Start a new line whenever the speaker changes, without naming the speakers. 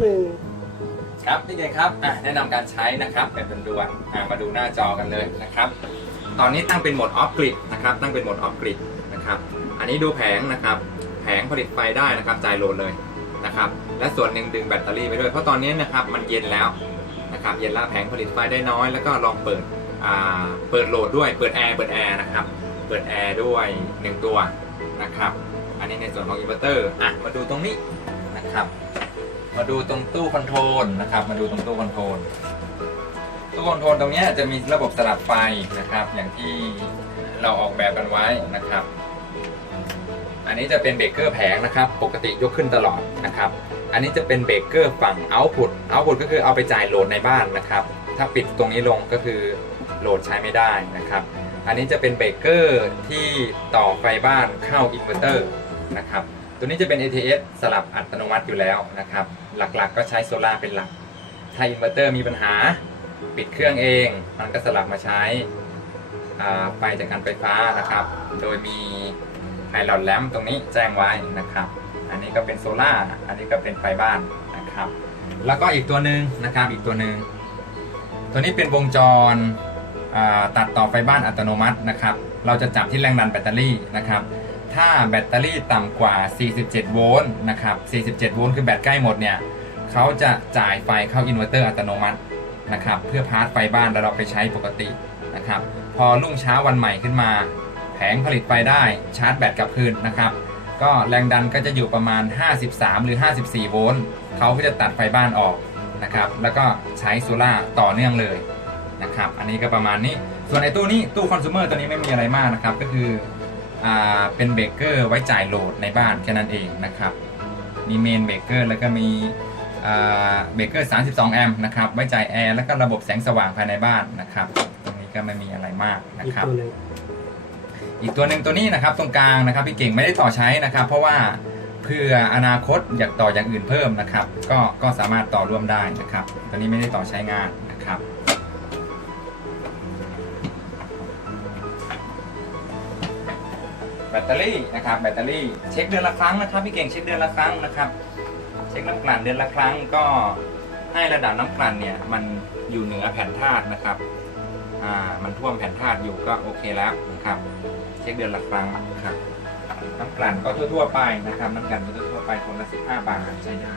หนึ่ง
ครับพี่เก่งครับอะแนะนำการใช้นะครับแบบด่วนๆอะมาดูหน้าจอกันเลยนะครับ ตอนนี้ตั้งเป็นโหมดออฟกริดนะครับ ตั้งเป็นโหมดออฟกริดนะครับ อันนี้ดูแผงนะครับ แผงผลิตไฟได้นะครับจ่ายโหลดเลยนะครับ และส่วนหนึ่งดึงแบตเตอรี่ไปด้วย เพราะตอนนี้นะครับมันเย็นแล้วนะครับ เย็นแล้วแผงผลิตไฟได้น้อย แล้วก็ลองเปิดอ่าเปิดโหลดด้วย เปิดแอร์ เปิดแอร์นะครับ เปิดแอร์ด้วยหนึ่งตัวนะครับ อันนี้ในส่วนของอินเวอร์เตอร์ อะ มาดูตรงนี้นะครับ มาดูตรงตู้คอนโทรลนะครับ มาดูตรงตู้คอนโทรลตู้คอนโทรลตรงนี้จะมีระบบสลับไฟนะครับ อย่างที่เราออกแบบกันไว้นะครับ อันนี้จะเป็นเบรกเกอร์แผงนะครับ ปกติยกขึ้นตลอดนะครับ อันนี้จะเป็นเบรกเกอร์ฝั่ง output output ก็คือเอาไปจ่ายโหลดในบ้านนะครับ ถ้าปิดตรงนี้ลงก็คือโหลดใช้ไม่ได้นะครับ อันนี้จะเป็นเบรกเกอร์ที่ต่อไฟบ้านเข้าอินเวอร์เตอร์ นะครับ ตัวนี้จะเป็น ATS สลับอัตโนมัติอยู่แล้วนะครับ หลักๆก็ใช้โซลาร์เป็นหลัก ถ้าอินเวอร์เตอร์มีปัญหาปิดเครื่องเอง มันก็สลับมาใช้ไฟจากการไฟฟ้านะครับ โดยมีไฮลอดแลมตรงนี้แจ้งไว้นะครับ อันนี้ก็เป็นโซล่าร์อันนี้ก็เป็นไฟบ้านนะครับ แล้วก็อีกตัวหนึ่งนะครับอีกตัวหนึ่งตัวนี้เป็นวงจรตัดต่อไฟบ้านอัตโนมัตินะครับ เราจะจับที่แรงดันแบตเตอรี่นะครับ ถ้าแบตเตอรี่ต่ำกว่า 47 โวลต์นะครับ 47 โวลต์คือแบตใกล้หมดเนี่ยเขาจะจ่ายไฟเข้าอินเวอร์เตอร์อัตโนมัตินะครับเพื่อพาร์ทไฟบ้านแล้วเราไปใช้ปกตินะครับพอรุ่งเช้าวันใหม่ขึ้นมา แผงผลิตไฟได้ชาร์จแบตกลับคืนนะครับก็แรงดันก็จะอยู่ประมาณ 53 หรือ 54 โวลต์เขาก็จะตัดไฟบ้านออกนะครับแล้วก็ใช้โซล่าต่อเนื่องเลยนะครับอันนี้ก็ประมาณนี้ส่วนไอ้ตู้นี้ตู้คอน sumer ตัวนี้ไม่มีอะไรมากนะครับก็คือ เป็นเบรกเกอร์ไว้จ่ายโหลดในบ้านแค่นั้นเองนะครับ มีเมนเบรกเกอร์แล้วก็มีอ่าเบรกเกอร์ 32 แอมป์นะครับ ไว้จ่ายแอร์แล้วก็ระบบแสงสว่างภายในบ้านนะครับ ตรงนี้ก็ไม่มีอะไรมากนะ
อีก
ครับ
ตัวหนึ่ง
อีกตัวหนึ่งตัวนี้นะครับตรงกลางนะครับพี่เก่งไม่ได้ต่อใช้นะครับ เพราะว่าเพื่ออนาคตอยากต่ออย่างอื่นเพิ่มนะครับ ก็ก็สามารถต่อร่วมได้นะครับ ตัวนี้ไม่ได้ต่อใช้งานนะครับ แบตเตอรี่นะครับแบตเตอรี่เช็คเดือนละครั้งนะครับพี่เก่งเช็คเดือนละครั้งนะครับ เช็คน้ำกลั่นเดือนละครั้งก็ให้ระดับน้ำกลั่นเนี่ยมันอยู่เหนือแผ่นธาตุนะครับอ่ามันท่วมแผ่นธาตุอยู่ก็โอเคแล้วนะครับ เช็คเดือนละครั้งครับน้ำกลั่นก็ทั่วๆไปนะครับน้ำกลั่นก็ทั่วๆไปคนละ15บห้าบาทใช้ได้